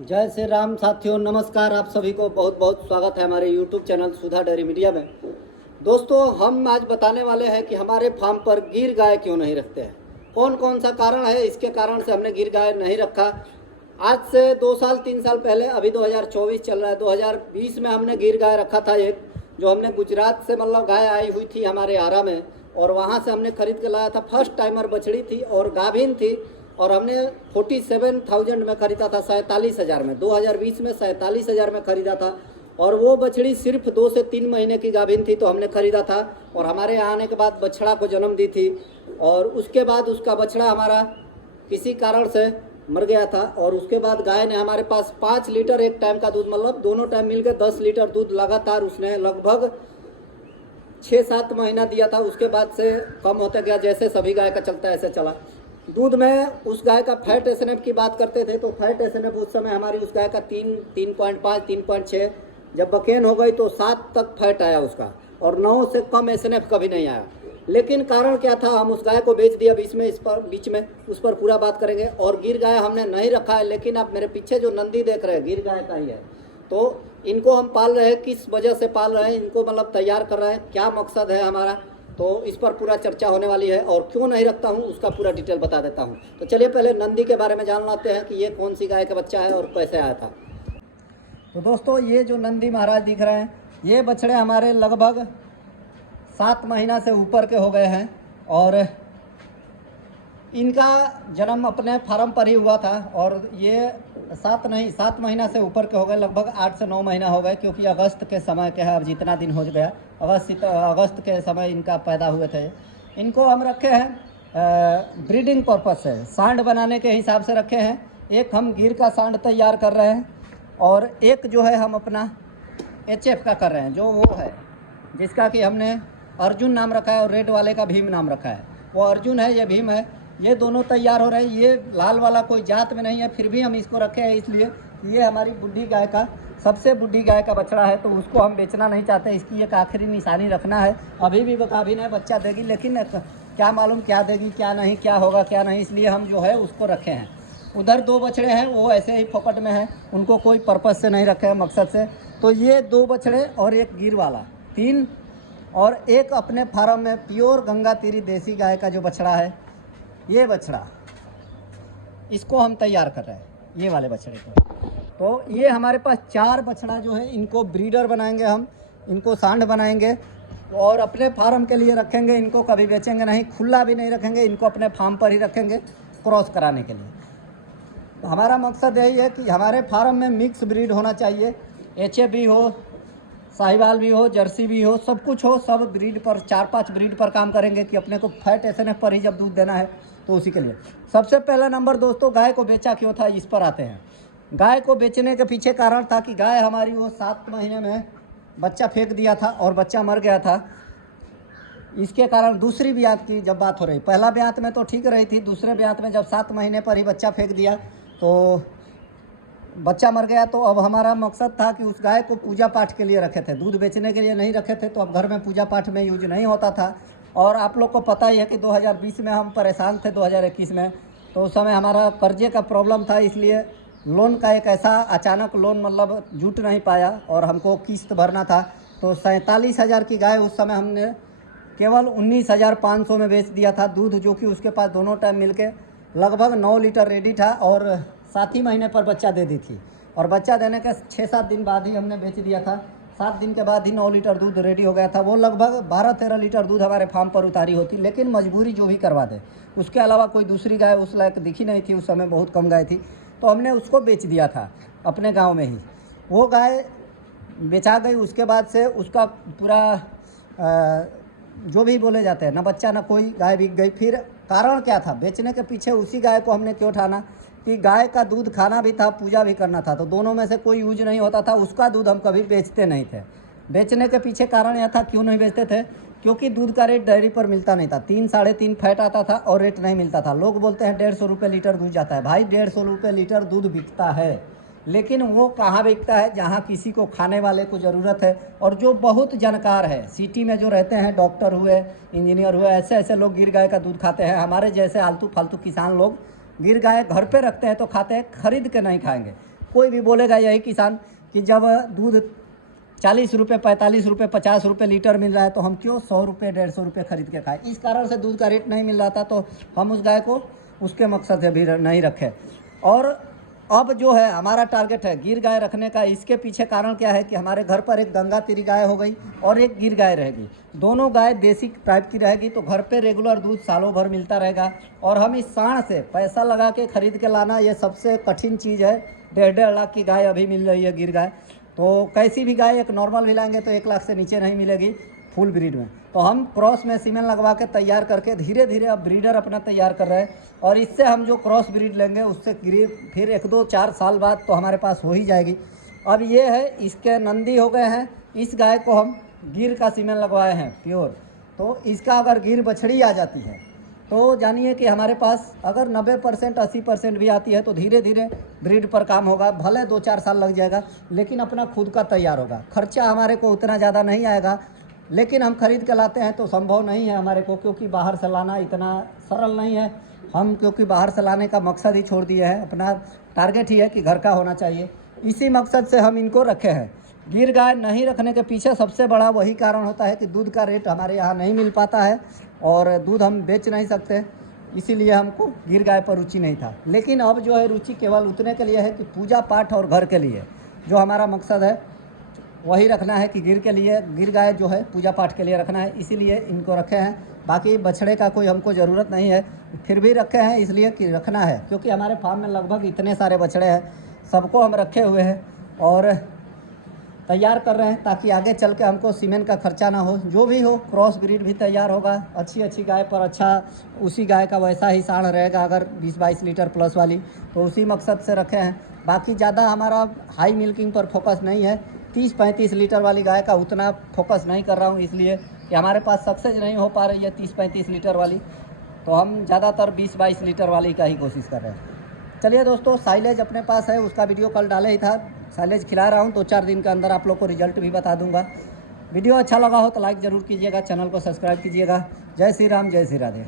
जय श्री राम साथियों, नमस्कार। आप सभी को बहुत बहुत स्वागत है हमारे YouTube चैनल सुधा डेयरी मीडिया में। दोस्तों, हम आज बताने वाले हैं कि हमारे फार्म पर गिर गाय क्यों नहीं रखते हैं, कौन कौन सा कारण है इसके कारण से हमने गिर गाय नहीं रखा। आज से 2 साल 3 साल पहले, अभी 2024 चल रहा है, 2020 में हमने गिर गाय रखा था एक, जो हमने गुजरात से मतलब गाय आई हुई थी हमारे आरा में, और वहाँ से हमने खरीद के लाया था। फर्स्ट टाइमर बछड़ी थी और गाभिन थी, और हमने 47,000 में खरीदा था, 47,000 में, 2020 में 47,000 में खरीदा था। और वो बछड़ी सिर्फ 2 से 3 महीने की गाभिन थी तो हमने खरीदा था, और हमारे यहाँ आने के बाद बछड़ा को जन्म दी थी। और उसके बाद उसका बछड़ा हमारा किसी कारण से मर गया था, और उसके बाद गाय ने हमारे पास 5 लीटर एक टाइम का दूध, मतलब दोनों टाइम मिलकर 10 लीटर दूध लगातार उसने लगभग 6-7 महीना दिया था। उसके बाद से कम होता गया, जैसे सभी गाय का चलता है ऐसे चला। दूध में उस गाय का फैट एसएनएफ की बात करते थे तो फैट एसएनएफ उस समय हमारी उस गाय का 3.5 3.6, जब बकेन हो गई तो 7 तक फैट आया उसका, और 9 से कम एसएनएफ कभी नहीं आया। लेकिन कारण क्या था, हम उस गाय को बेच दिया बीच में उस पर पूरा बात करेंगे। और गिर गाय हमने नहीं रखा है, लेकिन आप मेरे पीछे जो नंदी देख रहे हैं गिर गाय का ही है। तो इनको हम पाल रहे हैं, किस वजह से पाल रहे हैं, इनको मतलब तैयार कर रहे हैं, क्या मकसद है हमारा, तो इस पर पूरा चर्चा होने वाली है। और क्यों नहीं रखता हूँ उसका पूरा डिटेल बता देता हूँ। तो चलिए पहले नंदी के बारे में जान लेते हैं कि ये कौन सी गाय का बच्चा है और कैसे आया था। तो दोस्तों, ये जो नंदी महाराज दिख रहे हैं, ये बछड़े हमारे लगभग 7 महीना से ऊपर के हो गए हैं, और इनका जन्म अपने फार्म पर ही हुआ था। और ये 7 महीना से ऊपर के हो गए, लगभग 8 से 9 महीना हो गए, क्योंकि अगस्त के समय के है, अब जितना दिन हो गया, अगस्त के समय इनका पैदा हुए थे। इनको हम रखे हैं ब्रीडिंग पर्पस से, सांड बनाने के हिसाब से रखे हैं। एक हम गिर का सांड तैयार कर रहे हैं, और एक जो है हम अपना एचएफ का कर रहे हैं, जो वो है जिसका कि हमने अर्जुन नाम रखा है, और रेड वाले का भीम नाम रखा है। वो अर्जुन है, ये भीम है, ये दोनों तैयार हो रहे हैं। ये लाल वाला कोई जात में नहीं है, फिर भी हम इसको रखे हैं इसलिए ये हमारी बुढ़ी गाय का, सबसे बुढ़ी गाय का बछड़ा है, तो उसको हम बेचना नहीं चाहते। इसकी एक आखिरी निशानी रखना है। अभी भी गाभिन है, बच्चा देगी, लेकिन क्या मालूम क्या देगी क्या नहीं, क्या होगा क्या नहीं, इसलिए हम जो है उसको रखे हैं। उधर 2 बछड़े हैं, वो ऐसे ही फोकट में हैं, उनको कोई पर्पस से नहीं रखे हैं, मकसद से। तो ये 2 बछड़े और एक गिर वाला 3, और एक अपने फार्म में प्योर गंगा तीरी देसी गाय का जो बछड़ा है, ये बछड़ा, इसको हम तैयार कर रहे हैं, ये वाले बछड़े को। तो ये हमारे पास 4 बछड़ा जो है, इनको ब्रीडर बनाएंगे हम, इनको सांड बनाएंगे और अपने फार्म के लिए रखेंगे। इनको कभी बेचेंगे नहीं, खुला भी नहीं रखेंगे, इनको अपने फार्म पर ही रखेंगे क्रॉस कराने के लिए। तो हमारा मकसद यही है कि हमारे फार्म में मिक्स ब्रीड होना चाहिए, एचएफ भी हो, साहिवाल भी हो, जर्सी भी हो, सब कुछ हो। सब ब्रीड पर 4-5 ब्रीड पर काम करेंगे कि अपने को फैट एसएनएफ पर ही जब दूध देना है तो उसी के लिए। सबसे पहला नंबर दोस्तों, गाय को बेचा क्यों था, इस पर आते हैं। गाय को बेचने के पीछे कारण था कि गाय हमारी वो 7 महीने में बच्चा फेंक दिया था और बच्चा मर गया था। इसके कारण दूसरी ब्यात की जब बात हो रही, पहला ब्यात में तो ठीक रही थी, दूसरे ब्यात में जब 7 महीने पर ही बच्चा फेंक दिया तो बच्चा मर गया। तो अब हमारा मकसद था कि उस गाय को पूजा पाठ के लिए रखे थे, दूध बेचने के लिए नहीं रखे थे। तो अब घर में पूजा पाठ में यूज नहीं होता था। और आप लोग को पता ही है कि 2020 में हम परेशान थे, 2021 में, तो उस समय हमारा कर्जे का प्रॉब्लम था, इसलिए लोन का एक ऐसा अचानक लोन मतलब जुट नहीं पाया, और हमको किस्त भरना था। तो 47,000 की गाय उस समय हमने केवल 19,500 में बेच दिया था दूध, जो कि उसके पास दोनों टाइम मिलके लगभग 9 लीटर रेडी था, और 7 ही महीने पर बच्चा दे दी थी। और बच्चा देने के 6-7 दिन बाद ही हमने बेच दिया था। 7 दिन के बाद ही 9 लीटर दूध रेडी हो गया था। वो लगभग 12-13 लीटर दूध हमारे फार्म पर उतारी होती, लेकिन मजबूरी जो भी करवा दे, उसके अलावा कोई दूसरी गाय उस लायक दिखी नहीं थी। उस समय बहुत कम गाय थी, तो हमने उसको बेच दिया था अपने गाँव में ही। वो गाय बेचा गई, उसके बाद से उसका पूरा जो भी बोले जाते हैं, ना बच्चा ना कोई, गाय बिक गई। फिर कारण क्या था बेचने के पीछे, उसी गाय को हमने क्यों ठाना कि गाय का दूध खाना भी था, पूजा भी करना था, तो दोनों में से कोई यूज नहीं होता था। उसका दूध हम कभी बेचते नहीं थे। बेचने के पीछे कारण यह था, क्यों नहीं बेचते थे, क्योंकि दूध का रेट डेयरी पर मिलता नहीं था। 3-3.5 फैट आता था और रेट नहीं मिलता था। लोग बोलते हैं 150 रुपये लीटर दूध जाता है। भाई 150 रुपये लीटर दूध बिकता है, लेकिन वो कहाँ बिकता है, जहाँ किसी को खाने वाले को ज़रूरत है, और जो बहुत जानकार है, सिटी में जो रहते हैं, डॉक्टर हुए, इंजीनियर हुए, ऐसे ऐसे लोग गिर गाय का दूध खाते हैं। हमारे जैसे आलतू फालतू किसान लोग गिर गाय घर पे रखते हैं तो खाते हैं, खरीद के नहीं खाएंगे। कोई भी बोलेगा यही किसान कि जब दूध 40 रुपये, 45 रुपये, 50 रुपये लीटर मिल रहा है तो हम क्यों 100 रुपये, 150 रुपये खरीद के खाएं। इस कारण से दूध का रेट नहीं मिल रहा था, तो हम उस गाय को उसके मकसद से भी नहीं रखे। और अब जो है हमारा टारगेट है गिर गाय रखने का। इसके पीछे कारण क्या है कि हमारे घर पर एक गंगा तिरी गाय हो गई और एक गिर गाय रहेगी। दोनों गाय देसी टाइप की रहेगी, तो घर पे रेगुलर दूध सालों भर मिलता रहेगा। और हम इस सांड से पैसा लगा के खरीद के लाना, ये सबसे कठिन चीज़ है। 1.5 लाख की गाय अभी मिल रही है गिर गाय। तो कैसी भी गाय एक नॉर्मल भी लाएंगे तो 1 लाख से नीचे नहीं मिलेगी फुल ब्रीड में। तो हम क्रॉस में सीमेन लगवा के तैयार करके धीरे धीरे अब ब्रीडर अपना तैयार कर रहे हैं। और इससे हम जो क्रॉस ब्रीड लेंगे उससे फिर 1, 2, 4 साल बाद तो हमारे पास हो ही जाएगी। अब ये है, इसके नंदी हो गए हैं। इस गाय को हम गिर का सीमेन लगवाए हैं प्योर। तो इसका अगर गिर बछड़ी आ जाती है तो जानिए कि हमारे पास अगर 90%, 80% भी आती है तो धीरे धीरे ब्रीड पर काम होगा। भले 2-4 साल लग जाएगा, लेकिन अपना खुद का तैयार होगा। खर्चा हमारे को उतना ज़्यादा नहीं आएगा, लेकिन हम खरीद के लाते हैं तो संभव नहीं है हमारे को, क्योंकि बाहर से लाना इतना सरल नहीं है। हम क्योंकि बाहर से लाने का मकसद ही छोड़ दिए हैं, अपना टारगेट ही है कि घर का होना चाहिए। इसी मकसद से हम इनको रखे हैं। गिर गाय नहीं रखने के पीछे सबसे बड़ा वही कारण होता है कि दूध का रेट हमारे यहाँ नहीं मिल पाता है और दूध हम बेच नहीं सकते, इसीलिए हमको गिर गाय पर रुचि नहीं था। लेकिन अब जो है रुचि केवल उतने के लिए है कि पूजा पाठ और घर के लिए जो हमारा मकसद है वही रखना है कि गिर गाय जो है पूजा पाठ के लिए रखना है, इसीलिए इनको रखे हैं। बाकी बछड़े का कोई हमको ज़रूरत नहीं है, फिर भी रखे हैं इसलिए कि रखना है, क्योंकि हमारे फार्म में लगभग इतने सारे बछड़े हैं, सबको हम रखे हुए हैं और तैयार कर रहे हैं ताकि आगे चल के हमको सीमेंट का खर्चा ना हो। जो भी हो क्रॉस ब्रीड भी तैयार होगा, अच्छी गाय पर अच्छा उसी गाय का वैसा ही साढ़ रहेगा अगर 20-22 लीटर प्लस वाली, तो उसी मकसद से रखे हैं। बाकी ज़्यादा हमारा हाई मिल्किंग पर फोकस नहीं है। 30-35 लीटर वाली गाय का उतना फोकस नहीं कर रहा हूँ, इसलिए कि हमारे पास सक्सेस नहीं हो पा रही है 30-35 लीटर वाली, तो हम ज़्यादातर 20-22 लीटर वाली का ही कोशिश कर रहे हैं। चलिए दोस्तों, साइलेज अपने पास है, उसका वीडियो कल डाले ही था। साइलेज खिला रहा हूँ, 2-4 दिन के अंदर आप लोग को रिजल्ट भी बता दूंगा। वीडियो अच्छा लगा हो तो लाइक ज़रूर कीजिएगा, चैनल को सब्सक्राइब कीजिएगा। जय श्री राम, जय श्री राधे।